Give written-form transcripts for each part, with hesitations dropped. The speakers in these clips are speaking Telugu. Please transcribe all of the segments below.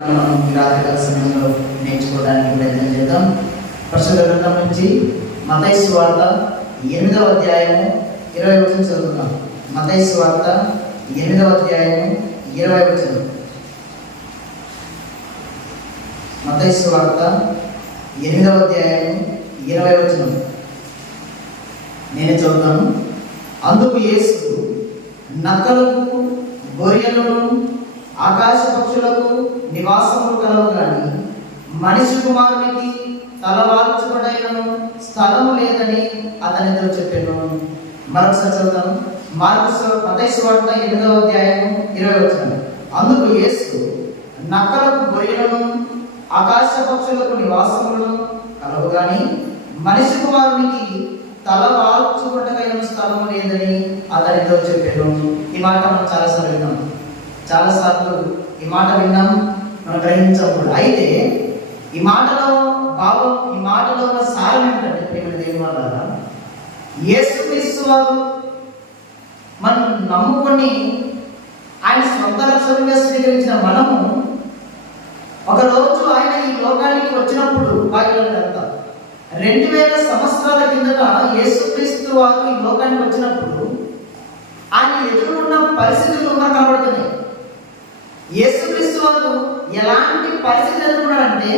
మనం రాత్రికాల సమయంలో నేర్చుకోవడానికి ప్రయత్నం చేద్దాం. పరిశుద్ధ గ్రంథం నుంచి మత్తయి సువార్త 8వ అధ్యాయము 20వ వచనం చదువుకుందాం. మత్తయి సువార్త 8వ అధ్యాయము 20వ వచనం. మత్తయి సువార్త 8వ అధ్యాయము 20వ వచనం నేనే చదువుతాను. అందుకు యేసు నక్కలకు, గొర్రెలను, ఆకాశ పక్షులకు నివాసములు కలవు కానీ మనిషి కుమారునికి తలవాల్చుకొనైనను స్థలము లేదని అతనితో చెప్పాను. మరొకసారి చదువుతాను. మత్తయి సువార్త 8వ అధ్యాయము 20వ వచనం. అందుకు యేసు నక్కలకు, గొర్రెలను, ఆకాశ పక్షులకు నివాసములను కలవు కానీ మనిషి కుమారునికి తలవాల్చుకొనైనను స్థలము లేదని అతనితో చెప్పాను. ఈ మాట మనం చాలాసార్లు విన్నాం. చాలాసార్లు ఈ మాట విన్నాం, మనం గ్రహించాం కూడా. అయితే ఈ మాటలో భావం, ఈ మాటలో ఉన్న సారం ఏంటంటే, ప్రేమ దేవుని వల్ల యేసుక్రీస్తు వారు మనం నమ్ముకొని ఆయన సొంత రక్షకుడిగా స్వీకరించిన మనము ఒకరోజు ఆయన ఈ లోకానికి వచ్చినప్పుడు వారిలో 2000 సంవత్సరాల కిందట యేసుక్రీస్తు వారు ఈ లోకానికి వచ్చినప్పుడు ఆయన ఎదుర్కొన్న పరిస్థితులు మనకు కనబడుతున్నాయి. యేసుక్రీస్తు వారు ఎలాంటి పరిస్థితులు ఎదుర్కొన్నాడంటే,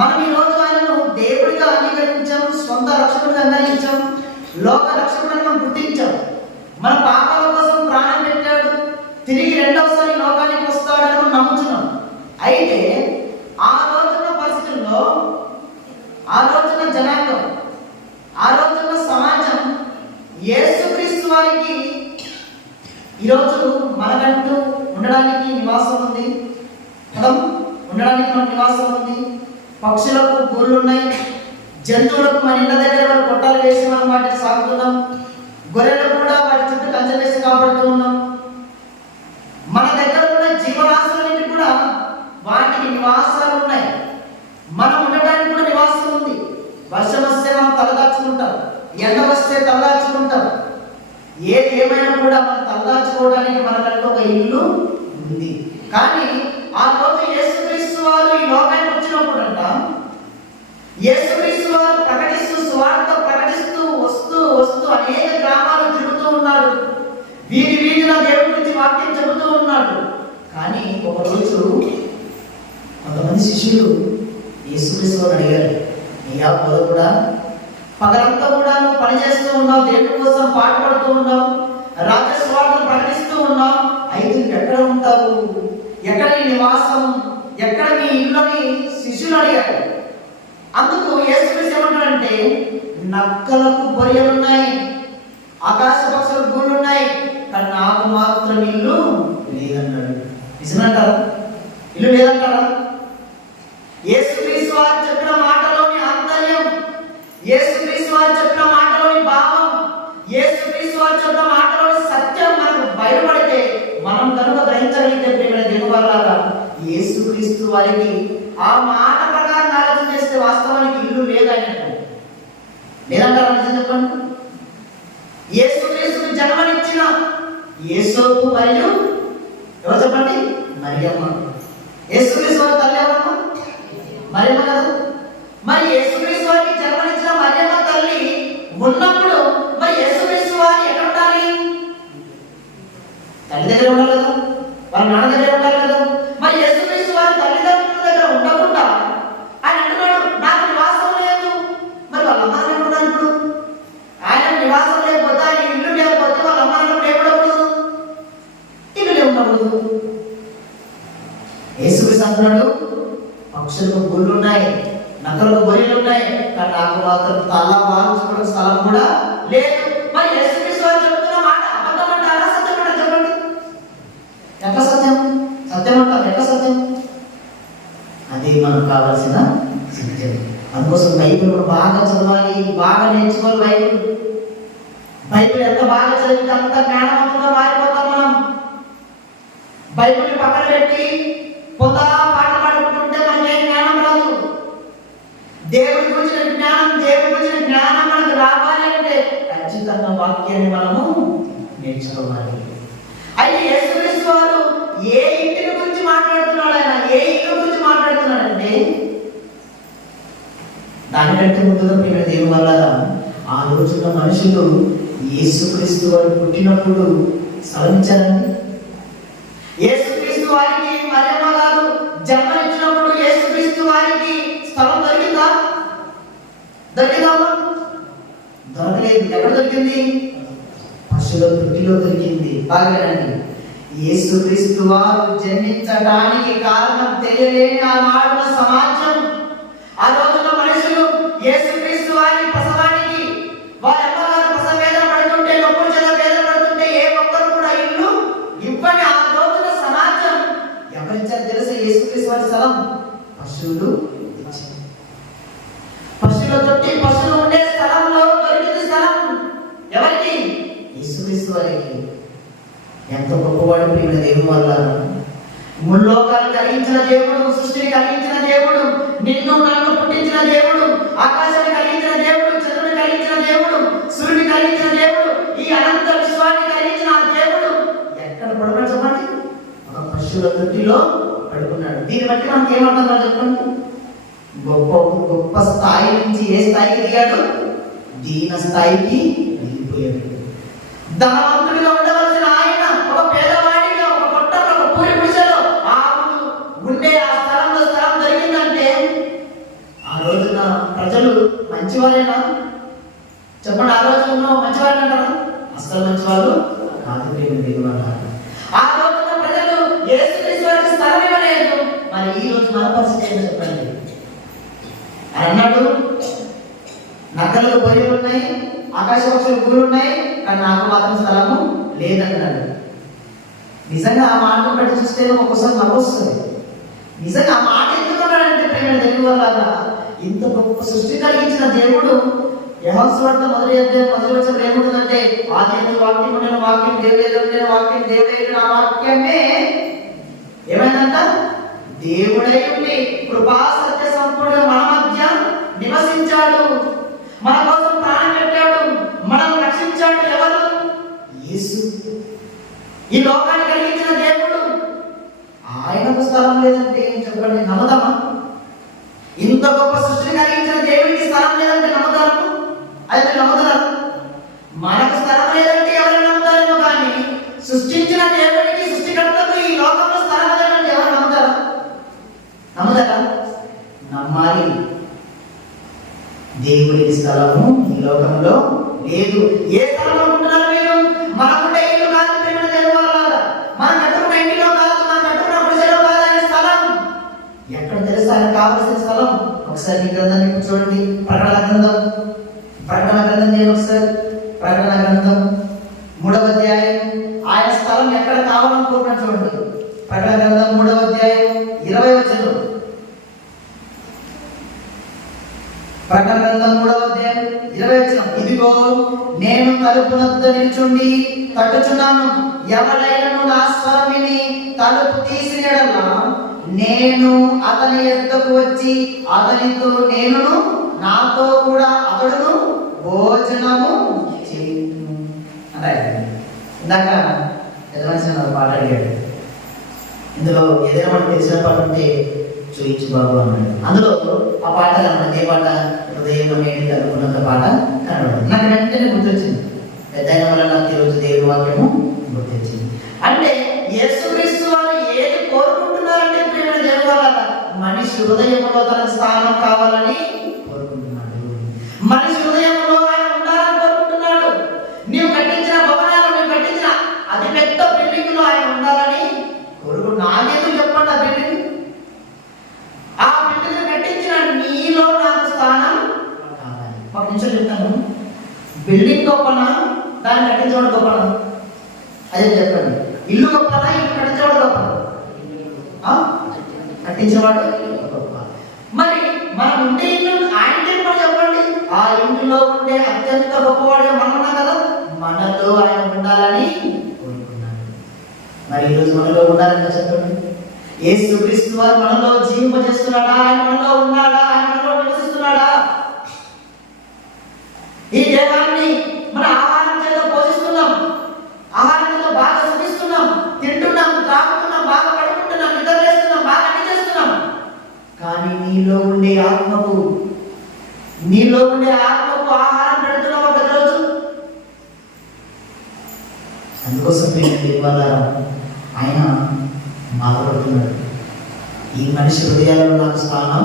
మనం ఈరోజు ఆయనను దేవుడిగా అంగీకరించాం, సొంత రక్షకుడిగా అంగీకరించాం, లోక రక్షకుడిని మనం గుర్తించాం. మన పాపాల కోసం ప్రాణం పెట్టాడు, తిరిగి రెండవసారి లోకానికి వస్తాడని మనం నమ్ముతున్నాం. అయితే ఆ రోజున పరిస్థితుల్లో, ఆ రోజున జనాంగం, ఆ రోజున సమాజం యేసుక్రీస్తు వారికి ఈరోజు మనకంటూ ఉండడానికి నివాసం ఉంది, ఉండడానికి మన నివాసం ఉంది. పక్షులకు గూళ్ళు ఉన్నాయి, జంతువులకు మన ఇళ్ళ దగ్గర కొట్టాలు వేసి మనం వాటిని సాగుతున్నాం, గొర్రెలకు కూడా వాటి చుట్టూ కంచె వేసి కాపాడుతూ ఉన్నాం. మన దగ్గర ఉన్న జీవరాశులన్నింటి కూడా వాటికి నివాసాలు ఉన్నాయి. మనం ఉండడానికి కూడా నివాసం ఉంది. వర్షం వస్తే మనం తలదాచుకుంటాం, ఎండ వస్తే తలదాచుకుంటాం. ఏమైనా కూడా మనం తలదాచుకోవడానికి మనకంటూ ఒక ఇల్లు ఉంది. కానీ ఆ రోజు యేసుక్రీస్తు వారు ఈ లోకానికి వచ్చినప్పుడు యేసుక్రీస్తు వారు ప్రకటిస్తూ, సువార్త ప్రకటిస్తూ వస్తూ అనేక గ్రామాలు తిరుగుతూ ఉన్నాడు. వీధిన దేవుడి గురించి వాక్యం చెబుతూ ఉన్నాడు. కానీ ఒకరోజు కొంతమంది శిష్యులు యేసుక్రీస్తు వారు అడిగారు, అయ్యా బోధకుడా, పగలంతా కూడా నువ్వు పని చేస్తూ ఉన్నావు, దేవుడి కోసం పాట పడుతూ ఉన్నావు, రాజ్య సువార్తను ప్రకటిస్తూ ఉన్నావు, అయితే నువ్వు ఎక్కడ ఉంటావు, ఎక్కడ నీ నివాసం, ఎక్కడ నీ ఇల్లుని శిష్యులు అడిగారు. అందుకు యేసుక్రీస్తు ఏమంటాడంటే, నక్కలకు గొర్రెలు ఉన్నాయి, ఆకాశ పక్షులకు గూళ్ళు ఉన్నాయి, కానీ నాకు మాత్రం ఇల్లు లేదన్నాడు. నిజమంటారా? ఇల్లు లేదంటారా? యేసుక్రీస్తు వారు చెప్పిన మాటలోని ఆంతర్యం, యేసుక్రీస్తు వారు చెప్పిన మాటలోని భావం, యేసుక్రీస్తు వారు చెప్పిన మాటలోని సత్యం మనకు బయలుపడితే, మనం కనుక గ్రహించగలిగితే ప్రేమ దేవుని వల్ల యేసుక్రీస్తు వారికి ఆ మాట ప్రకారం ఆలోచన చేస్తే వాస్తవానికి ఇల్లు లేదన్నట్టు. లేదంటారా? నిజం చెప్పండి. యేసుక్రీస్తుకు జన్మనిచ్చిన యేసోపు మరియు ఎవరు చెప్పండి? మరియమ్మ. యేసుక్రీస్తు వారి తల్లి ఎవరమ్మా? మరియమ్మ కదా. మరి యేసుక్రీస్తు వారికి జన్మనిచ్చిన మరియమ్మ తల్లి ఉన్నప్పుడు మరి యేసుక్రీస్తు వారు ఎక్కడ ఉండాలి? తల్లి దగ్గర ఉండాలి కదా, వాళ్ళ నాన్న దగ్గర ఉండాలి కదా. మరి యేసుక్రీస్తు వారి తల్లిదండ్రుల దగ్గర ఉండకుండా ఆయన అంటున్నాడు, నాకు నివాసం లేదు. మరి వాళ్ళ అమ్మ నాన్న ఉండాలి. ఇప్పుడు ఆయన నివాసం లేకపోతే, ఆయన ఇల్లు లేకపోతే వాళ్ళ అమ్మ నాన్న లేకూడదు, ఇల్లు ఉండకూడదు. యేసుక్రీస్తు అంటున్నాడు, పక్షులకు గూళ్ళు ఉన్నాయి, నక్కలకు గొర్రెలు ఉన్నాయి, కానీ నాకు మాత్రం తల వాల్చుకోవడం స్థలం కూడా లేదు. మరి యేసుక్రీస్తు వారు చెప్తున్న మాట అబద్ధం అంటారా, సత్యం అంటారా? చెప్పండి. ఎట్లా సత్యం? సత్యం అంటారు, ఎట్లా సత్యం? అదే మనకు కావాల్సిన సత్యం. అందుకోసం బైబిల్ బాగా చదవాలి, బాగా నేర్చుకోవాలి. బైబిల్ ఎంత బాగా చదివితే అంత జ్ఞానవంతంగా మారిపోతాం మనం. బైబిల్ పక్కన పెట్టి పొందా పాట పాడుకుంటుంటే మనకి ఏం జ్ఞానం రాదు. దేవుడి గురించిన జ్ఞానం మనకు రావాలి అంటే ఖచ్చితంగా వాక్యాన్ని మనము నేర్చుకోవాలి. అయితే యేసుక్రీస్తు వారు ఏ ఇంటిని గురించి మాట్లాడుతున్నాడు, ఆయన ఏ ఇంటి గురించి దానికంటే ముందుగా ప్రియమైన దేవుని వల్ల ఆ రోజున్న మనుషులు యేసుక్రీస్తు వారు పుట్టినప్పుడు స్థలం ఇచ్చారండి. యేసుక్రీస్తు వారికి మరియమ్మ గారు జన్మనిచ్చినప్పుడు యేసుక్రీస్తు వారికి స్థలం దొరికిందా? దొరికిందమ్మా? దొరకలేదు. ఎక్కడ దొరికింది? పశువుల తొట్టిలో దొరికింది. బాగానండి. యేసుక్రీస్తు వారు జన్మించడానికి కారణం తెలియలేని ఆ నాడున సమాజం, ఆ రోజున మనుషులు యేసుక్రీస్తు వారి ప్రసవానికి వారి అమ్మగారు ప్రసవ వేదన పడుతుంటే, నొప్పులు చేత వేదన పడుతుంటే ఏ ఒక్కరు కూడా ఇల్లు ఇవ్వని ఆ రోజున సమాజం ఎవరిచ్చారు తెలుసా? యేసుక్రీస్తు వారి స్థలం పశువులు ఇచ్చారు. పశువుల తొట్టి, పశువులు ఉండే స్థలంలో దొరికింది స్థలం. ఎవరికి? యేసుక్రీస్తు వారికి. ఎంత గొప్పవాడు ప్రియమైన దేవుని వల్ల. ముల్లోకాలు కలిగించిన దేవుడు, సృష్టిని కలిగించిన దేవుడు, నిన్ను నన్ను పుట్టించిన దేవుడు, ఆకాశాన్ని కలిగించిన దేవుడు, చంద్రుని కలిగించిన దేవుడు, సూర్యుని కలిగించిన దేవుడు, ఈ అనంత విశ్వాన్ని కలిగించిన ఆ దేవుడు ఎక్కడ పడుకున్నాడు చెప్పండి? ఒక పశువుల తొట్టిలో పడుకున్నాడు. దీన్ని బట్టి మనకి ఏమంటారో చెప్పండి. గొప్ప గొప్ప స్థాయి నుంచి ఏ స్థాయికి దిగాడు? దీన స్థాయికి వెళ్ళిపోయాడు. ధనవంతుడిగా ఉండవలసిన ఆయన ఒక పేదవాడిగా, ఒక పొట్టలో, ఒక పూరి గుడిసెలో ఉండే ఆ స్థలంలో స్థలం దొరికిందంటే ఆ రోజున ప్రజలు మంచివారేనా చెప్పండి? ఆ రోజుల్లో మంచివారు అంటారా? అసలు మంచివాళ్ళు కాదు. ఆ రోజున ప్రజలు యేసుక్రీస్తు వారికి స్థలం ఇవ్వలేదు. మరి ఈ రోజు మన పరిస్థితి ఏంటో చెప్పండి. అన్నాడు, నక్కలకు బొరియలు ఉన్నాయి, ఆకాశ పక్షులు పూలు ఉన్నాయి, కానీ నాకు మాత్రం స్థలము లేదన్నాడు. నిజంగా ఆ మాటను బట్టి చూస్తే ఒక్కొక్కసారి నవ్వొస్తుంది. నిజంగా ఆ మాట ఎందుకున్నాడంటే ప్రేమ దేవుని వల్ల ఇంత గొప్ప సృష్టి కలిగించిన దేవుడు యోహాను సువార్త మొదటి అధ్యాయం 10వ వచనం ఏముంటుందంటే, ఆదియందు వాక్యం ఉండెను, వాక్యం దేవుడే ఉండెను, వాక్యం దేవుడే ఆ వాక్యమే ఏమైందంట? దేవుడై ఉండి కృపా సత్య సంపూర్ణ మన మధ్య నివసించాడు, మన కోసం ప్రాణం పెట్టాడు, మనం రక్షించాడు. ఎవరు? యేసు. ఈ లోకాన్ని కలిగించిన దేవుడు. ఆయనకు స్థలం లేదంటే ఏం చెప్పండి? నమ్ముదామా? ఇంత గొప్ప సృష్టిని కలిగించిన దేవుడికి స్థలం లేదంటే నమ్ముతారు? అయితే నమ్ముతారు? మనకు స్థలం లేదంటే ఎవరు నమ్ముతారేమో, కానీ సృష్టించిన దేవుడికి, సృష్టికర్తకు ఈ లోకంలో స్థలం లేదంటే ఎవరు నమ్ముతారా? నమ్ముతారా? నమ్మాలి. దేవుడికి స్థలము ఈ లోకంలో లేదు. ఏ స్థలంలో ఉంటున్నారు మీరు? మనకుంటే ఇల్లు కాదు ప్రేమ దేవుని వల్ల, మనం కట్టుకున్న ఇంటిలో కాదు, మనం కట్టుకున్న గుడిసెలో కాదు. ఆయన స్థలం ఎక్కడ తెలుసా? ఆయన కావలసిన స్థలం. ఒకసారి ఈ గ్రంథాన్ని చూడండి. ప్రకటన గ్రంథం నేను ఒకసారి ప్రకటన గ్రంథం 3వ అధ్యాయం ఆయన స్థలం ఎక్కడ కావాలనుకుంటున్నాను చూడండి. ప్రకటన గ్రంథం 3వ అధ్యాయం 20వ వచనం. ప్రకటన గ్రంథం 3వ అధ్యాయం 20వ వచనం. ఇదిగో నేను తలుపు వద్ద నిలుచుండి తట్టుచున్నాను, ఎవరైనా నా స్వరం విని తలుపు తీసిన యెడల నేను అతని యొద్దకు వచ్చి అతనితో నేనును, నాతో కూడా అతడును భోజనము చేయుదుము అన్నాడు. ఇందాక ఎదురైన పాట అడిగాడు. ఇందులో ఏదైనా మనకు తెలిసిన పాట ఉంటే చూయించు బాబు అన్నాడు. అందులో ఆ పాట కనబడింది. ఏ పాట? హృదయం అనేది అనుకున్నంత పాట కనబడింది. నాకు వెంటనే గుర్తొచ్చింది. పెద్దయిన వల్ల నాకు ఈరోజు దేవుని వాక్యము గుర్తొచ్చింది. అంటే యేసుక్రీస్తు వారు ఏది కోరుకుంటున్నారంటే ప్రియమైన దేవుని వల్ల మనిషి హృదయంలో తన స్థానం కావాలని కోరుకుంటున్నాడు. మనిషి హృదయంలో ఆయన ఉండాలని కోరుకుంటున్నాడు. నీవు కట్టించిన భవనాలు, నీవు కట్టించిన అతి పెద్ద బిల్డింగ్ లో ఆయన ఉండాలని కోరుకుంటున్నాడు. నాకేదో చెప్పండి, ఆ బిల్డింగ్, ఆ బిల్డింగ్ కట్టించిన నీలో నాకు స్థానం కావాలి. ఒక నిమిషం చెప్తాను. బిల్డింగ్ గొప్పనా, దాన్ని కట్టించడం గొప్పనా? అదే చెప్పండి. ఇల్లు గొప్పనా, ఇల్లు కట్టించేవాడు గొప్పనా? కట్టించేవాడు గొప్ప. మరి మనం ఉండే ఇల్లు ఆయన చెప్పండి. ఆ ఇంటిలో ఉండే అత్యంత గొప్పవాడుగా మనం ఉన్నాం కదా, మనలో ఆయన ఉండాలని కోరుకున్నాడు. మరి ఈరోజు మనలో ఉండాలని చెప్పండి. యేసుక్రీస్తు వారు మనలో జీవింపజేస్తున్నాడా? ఆయన మనలో ఉన్నాడా? ఆయన మనలో నివసిస్తున్నాడా? ఈ దేహాన్ని మన ఆహారం చేత పోషిస్తున్నాం, ఆహారంతో బాగా సుఖిస్తున్నాం, తింటున్నాం, త్రాగుతున్నాం, బాగా పడుకుంటున్నాం, నిద్ర చేస్తున్నాం, బాగా అన్ని చేస్తున్నాం. కానీ నీలో ఉండే ఆత్మకు నీలో ఉండే ఆత్మకు ఆహారం పెడుతున్నావు ప్రతిరోజు. అందుకోసం ఇవాళ ఆయన బాధపడుతున్నాడు. ఈ మనిషి హృదయాలలో నాకు స్థానం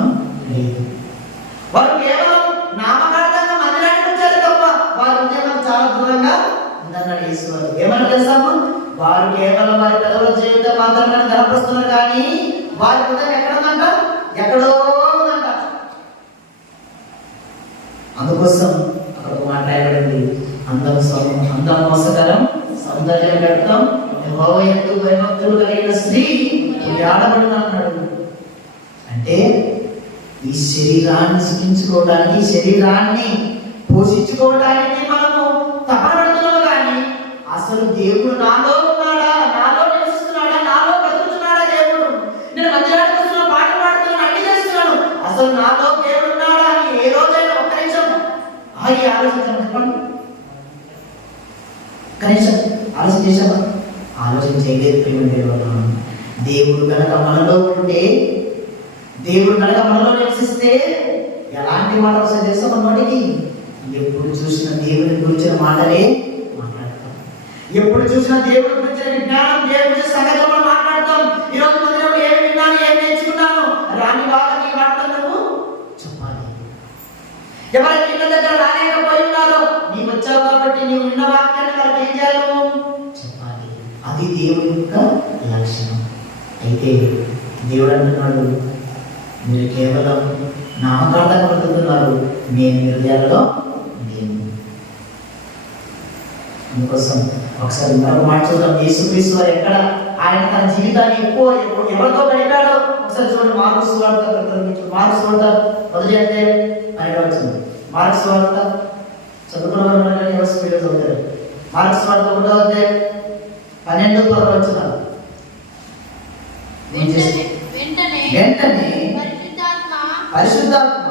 లేదు. వారు కేవలం నామకార్థంగా మందిరానికి వచ్చారు తప్ప వారి హృదయం చాలా దూరంగా ఉందన్నాడు ఈశ్వరు. ఏమన్నా తెలుసాము? వారు కేవలం వారి పెదవుల జీవితం మాత్రమే కనపరుస్తున్నారు, కానీ వారి హృదయం ఎక్కడ ఉందంట? ఎక్కడో ఉందంట. అందుకోసం అక్కడ మాట్లాడబడింది, అందం మోసకరం, సౌందర్యం వ్యక్తం, ఎత్తు భయభక్తులు కలిగిన స్త్రీ ఆడబడిన అన్నాడు. అంటే ఈ శరీరాన్ని సుఖించుకోవడానికి, శరీరాన్ని పోషించుకోవడానికి మనము తపన పడుతున్నాము, కానీ అసలు దేవుడు నాలో ఉన్నాడా, నాలో నివసిస్తున్నాడా, నాలో బ్రతుకుతున్నాడా దేవుడు? నేను మందిరానికి వస్తున్నా, పాట పాడుతున్నాను, అన్ని చేస్తున్నాను, అసలు నాలో దేవుడు ఉన్నాడా అని ఏ రోజైనా ఒక్క నిమిషం ఆలోచించాను చెప్పండి. కనీసం ఆలోచన చేశామా? ఆలోచన చేయలేదు. దేవుడు కనుక మనలో ఉంటే, దేవుడు కనుక మనలో నివసిస్తే ఎలాంటి మాట వస్తాయి తెలుసా? మన నోటికి ఎప్పుడు చూసిన దేవుని గురించిన మాటలే మాట్లాడతాం. ఎప్పుడు చూసినా దేవుడి గురించిన విజ్ఞానం, దేవుడి సంగతులు మాట్లాడతాం. ఈరోజు మందిరంలో ఏమి విన్నాను, ఏమి నేర్చుకున్నాను, రాని వాళ్ళకి వాడతాం నువ్వు చెప్పాలి. ఎవరైతే ఇళ్ళ దగ్గర రాలేకపోయి ఉన్నారో, నీవు వచ్చావు కాబట్టి నీవు విన్న వాక్యాన్ని వాళ్ళకి ఏం చేయాలి చెప్పాలి. అది దేవుడి యొక్క లక్షణం. అయితే దేవుడు అంటున్నాడు, మీరు కేవలం నామకార్థంగా పడుతున్నారు, నేను మీ హృదయాలలో లేను. అందుకోసం ఒకసారి మరొక మాట చూద్దాం. యేసుక్రీస్తు వారు ఎక్కడ ఆయన తన జీవితాన్ని ఎక్కువ ఎవరితో గడిపాడో ఒకసారి చూడండి. మార్కు సువార్త 1 అధ్యాయం 12వ వచనం. మార్కు సువార్త చదువుకున్న వారు ఎవరు స్పీడ్గా చదువుతారు? మార్కు సువార్త 1వ అధ్యాయం 12వ వచనం. వెంటనే పరిశుద్ధాత్మ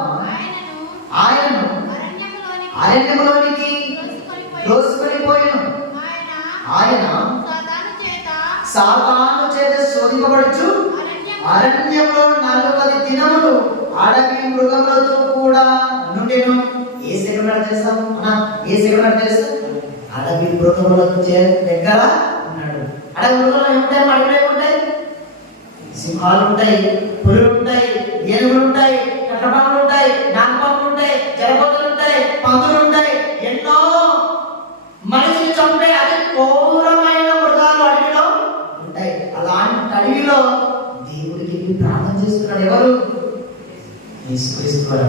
ఆయనను అరణ్యములోనికి దోసుకొనిపోయెను. ఆయన సాతాను చేత శోధింపబడుచు అరణ్యంలో 40 దినములు అడవి మృగములతో కూడా నుండెను. ఏ సెకండ్ తెలుసా? ఏ సెకండ్ తెలుసా? అడవి మృగముల దగ్గర ఉన్నాడు. అడవి మృగములు ఏముంటాయి? అడవిలో ఏముంటాయి? సింహాలు ఉంటాయి, పులులు ఉంటాయి, ఏనుగులు ఉంటాయి, కట్టపాములు ఉంటాయి, నాగపాములు ఉంటాయి, జలపతులు ఉంటాయి, పందులు ఉంటాయి, ఎన్నో మనిషిని చంపే అతి క్రూరమైన మృగాలు అడవిలో ఉంటాయి. అలాంటి అడవిలో దేవుడికి ప్రార్థన చేస్తున్నాడు. ఎవరు? యేసుక్రీస్తు వారు.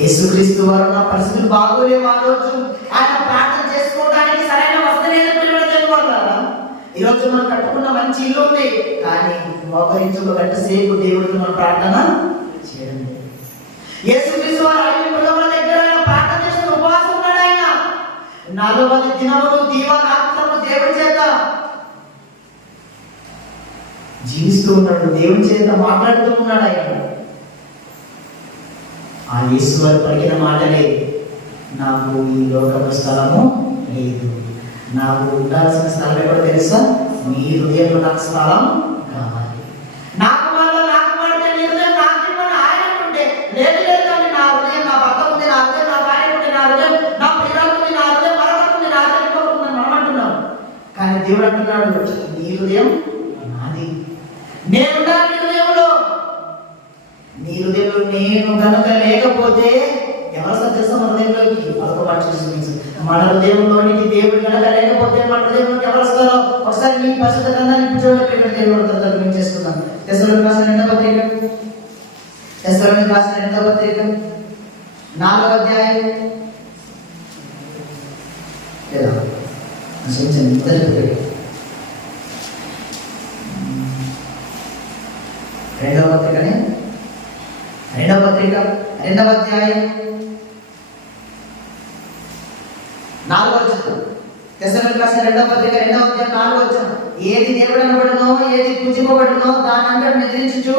యేసుక్రీస్తు వారు నా పరిస్థితులు బాగోలేవు. ఆ రోజు ఆయన ప్రార్థన చేసుకోవడానికి సరైన వసతి లేదు. ఈరోజు మనం కట్టుకున్న మంచి ఇల్లు ఉంది, కానీ మోకరించి ఒక గంట సేపు దేవుడికి మనం ప్రార్థన చేయడం లేదు. యేసుక్రీస్తు వారు అడవి మృగముల దగ్గర ప్రార్థన చేస్తూ ఉపవాసం ఉన్నాడు. ఆయన 40 దినములు దీవారాత్రములు దేవుడి చేత జీవిస్తూ ఉన్నాడు, దేవుడి చేత మాట్లాడుతూ ఉన్నాడు. ఆయన ఆ యేసు వారు పలికిన మాటలే, నాకు ఈ లోకంలో స్థలము లేదు, నాకు ఉండాల్సిన స్థలం ఎక్కడో తెలుసా? మీ హృదయంలో నాకు స్థలం కావాలి. నాకు పడితే నీ హృదయం నాకు ఇవ్వని ఆయన ఉంటే లేదు లేదు, కానీ నా హృదయం నా భర్త ఉంది, నా హృదయం నా భార్య ఉంది, నా హృదయం నా ప్రియురాలు ఉంది, నా హృదయం మరొకటి ఉంది, నా హృదయం ఇంకొకటి ఉంది మనం అంటున్నాం. కానీ దేవుడు అంటున్నాడు, నీ హృదయం నాది, నేనున్నాను నీ హృదయంలో. నీ హృదయంలో నేను కనుక లేకపోతే ఎవరు సత్యసం హృదయంలోకి అదొక మాట చూసి మన హృదయంలోనికి దేవుడు కనుక లేకపోతే మన హృదయంలోకి ఎవరు వస్తారో ఒకసారి మీ పరిశుద్ధ గ్రంథాన్ని చూడండి. దేవుడు చేసుకుందాం. తెస్సలోనికీయులకు రాసిన 2వ పత్రిక, తెస్సలోనికీయులకు రాసిన 2వ పత్రిక 4వ అధ్యాయం లేదా క్షమించండి, మొదటి పత్రిక 2వ పత్రికనే 2వ పత్రిక 2వ అధ్యాయం 4వ వచనం. తెస్సలోనికీయులకు రాసిన 2వ పత్రిక 2వ అధ్యాయం 4వ వచనం. ఏది దేవుడు అనబడునో, ఏది పూజింపబడునో దానంతటి నిద్రించుచు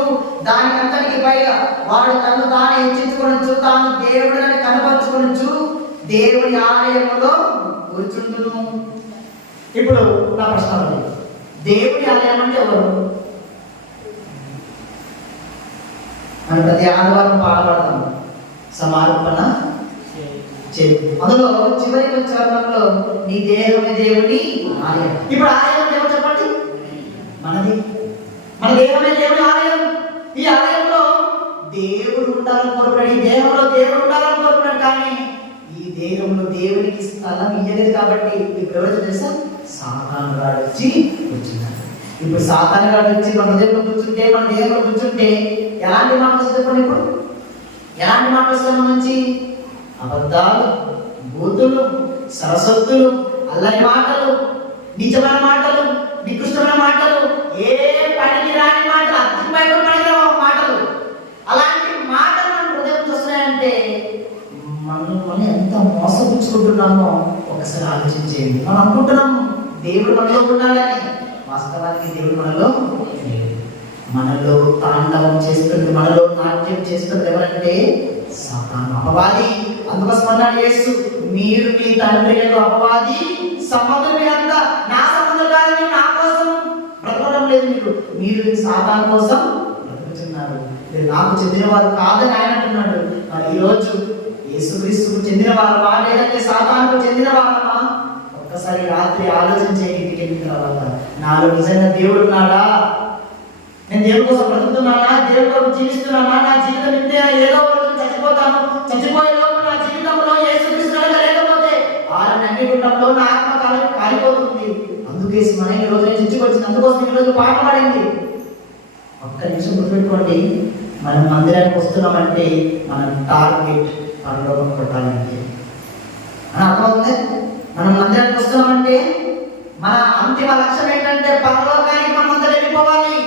దానికంతటికి పైగా వాడు తను తాను హెచ్చించుకొనొచ్చు, తాను దేవుడిని కనపరుచుకొనొచ్చు, దేవుని ఆలయములో కూర్చుండును. ఇప్పుడు నా ప్రశ్న, దేవుడి ఆలయం అంటే ఎవరు? మనం ప్రతి ఆదివారం పాల్పడతాం, సమర్పణ చేయి. అందులో చివరి చరణంలో నీ దేహమే దేవుని ఆలయం. ఇప్పుడు ఆలయం దేవుడు చెప్పండి, మనది. మన దేహమే దేవుని ఆలయం. ఈ ఆలయంలో దేవుడు ఉండాలని కోరుకున్నాడు, ఈ దేహంలో దేవుడు ఉండాలని కోరుకున్నాడు. కానీ ఈ దేహంలో దేవునికి స్థలం ఇయ్యలేదు. కాబట్టి ఇప్పుడు ఎవరు తెలుసా? సాతాను గాడు వచ్చి కూర్చున్నాడు. ఇప్పుడు సాతాను గాడు వచ్చి మన హృదయంలో కూర్చుంటే, మన దేహంలో కూర్చుంటే ఎలాంటి మాటలు చెప్పండి? ఇప్పుడు ఎలాంటి మాటలు వస్తాయి మన నుంచి? అబద్ధాలు, బూతులు, సరస్వతులు, అల్లరి మాటలు, నిజమైన మాటలు, నికృష్టమైన మాటలు, ఏ పనికి రాని మాటలు, అర్థంపై పనికి మాటలు. అలాంటి మాటలు మన హృదయం వస్తున్నాయంటే మనం ఎంత మోసపుచ్చుకుంటున్నామో ఒకసారి ఆలోచించేయండి. మనం అనుకుంటున్నాము దేవుడు మనలో ఉన్నాడని, వాస్తవానికి దేవుడు మనలో తాండవం చేస్తుంది, మనలో నాట్యం చేస్తుంది ఎవరంటే సాతాను, అపవాది. అందుకోసం అన్నాడు యేసు, మీరు మీ తండ్రి అపవాది సంబంధం అంతా నా సంబంధం కాదు, నా కోసం బ్రతకడం లేదు. మీరు సాతాను కోసం బ్రతుకుతున్నారు, మీరు నాకు చెందిన వారు కాదని ఆయన అంటున్నాడు. మరి ఈరోజు యేసుక్రీస్తుకు చెందిన వారమా లేదంటే సాతానుకు చెందిన వారమా? ఒక్కసారి రాత్రి ఆలోచన చేయండి. ఇంటికి వెళ్ళిన తర్వాత నాలో నిజంగా దేవుడు ఉన్నాడా? నేను దేవుడి కోసం బ్రతుకుతున్నానా? దేవుడి కోసం జీవిస్తున్నానా? నా జీవితం ఇంతే, ఏదో రోజు చచ్చిపోతాను. చచ్చిపోయే లోపు నా జీవితంలో యేసుక్రీస్తు లేకపోతే అగ్నిగుండంలో నా ఆత్మ కాలిపోతుంది. అందుకేసి మనం ఈ రోజు చచ్చిపోయింది. అందుకోసం ఈ రోజు పాట పాడింది. ఒక్క నిమిషం గుర్తుపెట్టుకోండి, మనం మందిరానికి వస్తున్నామంటే మనం టార్గెట్ పరలోకం కొట్టాలంటే అర్థమవుతుంది. మనం మందిరానికి వస్తున్నామంటే మన అంతిమ లక్ష్యం ఏంటంటే పరలోకానికి మనం అందరూ వెళ్ళిపోవాలి.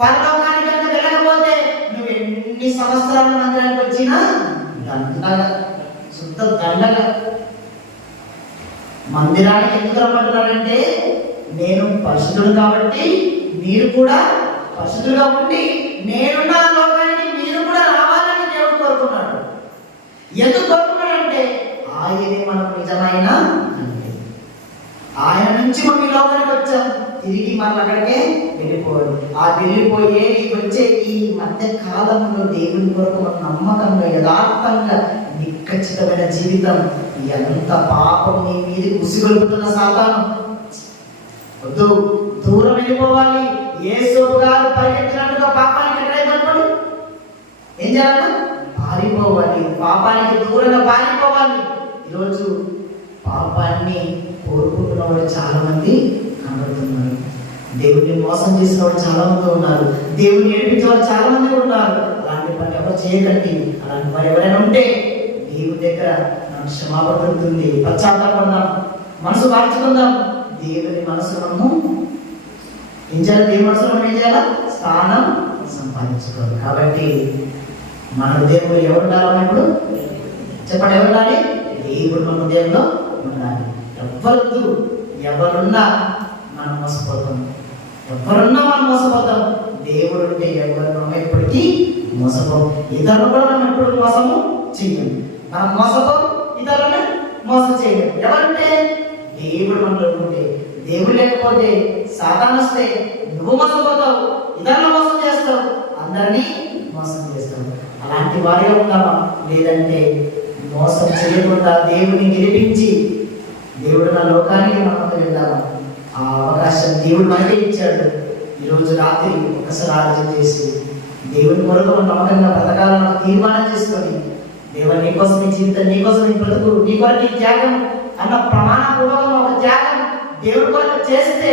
పరలోకానికి వెళ్ళకపోతే నువ్వు ఎన్ని సంవత్సరాల మందిరానికి వచ్చినా దండగా, శుద్ధ దండగా. మందిరానికి ఎందుకు రమ్మంటున్నాడంటే నేను పరిశుద్ధుడు కాబట్టి మీరు కూడా పరిశుద్ధులుగా ఉండి నేనున్న లోకానికి మీరు కూడా రావాలని దేవుడు కోరుకున్నాడు. ఎందుకు కోరుకున్నాడంటే ఆయనే మనకు నిజమైన తండ్రి. ఆయన నుంచి మనం ఈ లోకానికి వచ్చాం, తిరిగి మనం అక్కడికే వెళ్ళిపోవాలి. ఆ వెళ్ళిపోయే వచ్చే ఈ మధ్య కాలంలో దేవుని కొరకు మనం నమ్మకంగా, యథార్థంగా, నిఖచ్చితమైన జీవితం. ఎంత పాపం నీ మీద ఉసిగొలుపుతున్న సాతాను వద్దు, దూరం వెళ్ళిపోవాలి. యేసోపు గారు పరిగెత్తినట్టుగా పాపానికి ఎక్కడైపోవాలి, ఏం చేయాలి? పారిపోవాలి, పాపానికి దూరంగా పారిపోవాలి. ఈరోజు పాపాన్ని కోరుకుంటున్న వాళ్ళు చాలా మంది కనబడుతున్నారు. దేవుడిని మోసం చేసిన వాళ్ళు చాలా మంది ఉన్నారు. దేవుడిని ఏడిపించే వాళ్ళు చాలా మంది ఉన్నారు. అలాంటి పని ఎవరు చేయకండి. అలాంటి వారు ఎవరైనా ఉంటే దేవుడి దగ్గర నాకు క్షమాపణ దొరుకుతుంది. పశ్చాత్తాపడదాం, మనసు మార్చుకుందాం. దేవుని మనసు మనము ఏం చేయాలి? దేవుని మనసులో మనం ఏం చేయాలా? స్థానం సంపాదించుకోవాలి. కాబట్టి మన హృదయంలో ఎవరు ఉండాలి? ఇప్పుడు చెప్పండి, ఎవరు ఉండాలి? దేవుడు మన హృదయంలో ఉండాలి. ఎవరు ఎవరున్నా మనం మోసపోతాం, ఎవరున్నా మనం మోసపోతాం. దేవుడు ఉంటే ఎవరు మనం ఎప్పటికీ మోసపోం. ఇతరులు కూడా మనం ఎప్పుడు మోసము చెయ్యం. మనం మోసపోం, ఇతరులను మోసం చేయలేం. ఎవరంటే దేవుడు మనలో ఉంటే. దేవుడు లేకపోతే సాతాను వస్తే నువ్వు మోసపోతావు, ఇతరులను మోసం చేస్తావు, అందరినీ మోసం చేస్తావు. అలాంటి వారే ఉన్నామా? లేదంటే మోసం చేయకుండా దేవుడిని గెలిపించి దేవుడు నా లోకానికి మనం వెళ్దామా? ఆ అవకాశం దేవుడు మనకే ఇచ్చాడు. ఈరోజు రాత్రి ఒకసారి ఆలోచన చేసి దేవుని కొరకు నమ్మకంగా బ్రతకాలని తీర్మానం చేసుకొని, దేవుడు నీకోసం నీ జీవితం, నీకోసం నీ బ్రతుకు, నీ కొరకు నీ త్యాగం అన్న ప్రమాణపూర్వకంగా ఒక త్యాగం దేవుడి కొరకు చేస్తే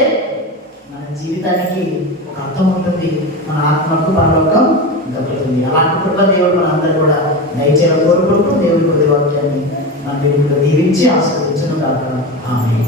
మన జీవితానికి ఒక అర్థం ఉంటుంది. మన ఆత్మకు పరలోకం దక్కుతుంది. అలాంటి కృప దేవుడు మన అందరూ కూడా దయచేయాలని కోరుకుంటూ దేవుడి కొద్ది వాక్యాన్ని మన దేవుడిలో దీవించి ఆశీర్వదించును కాక. ఆమేన్.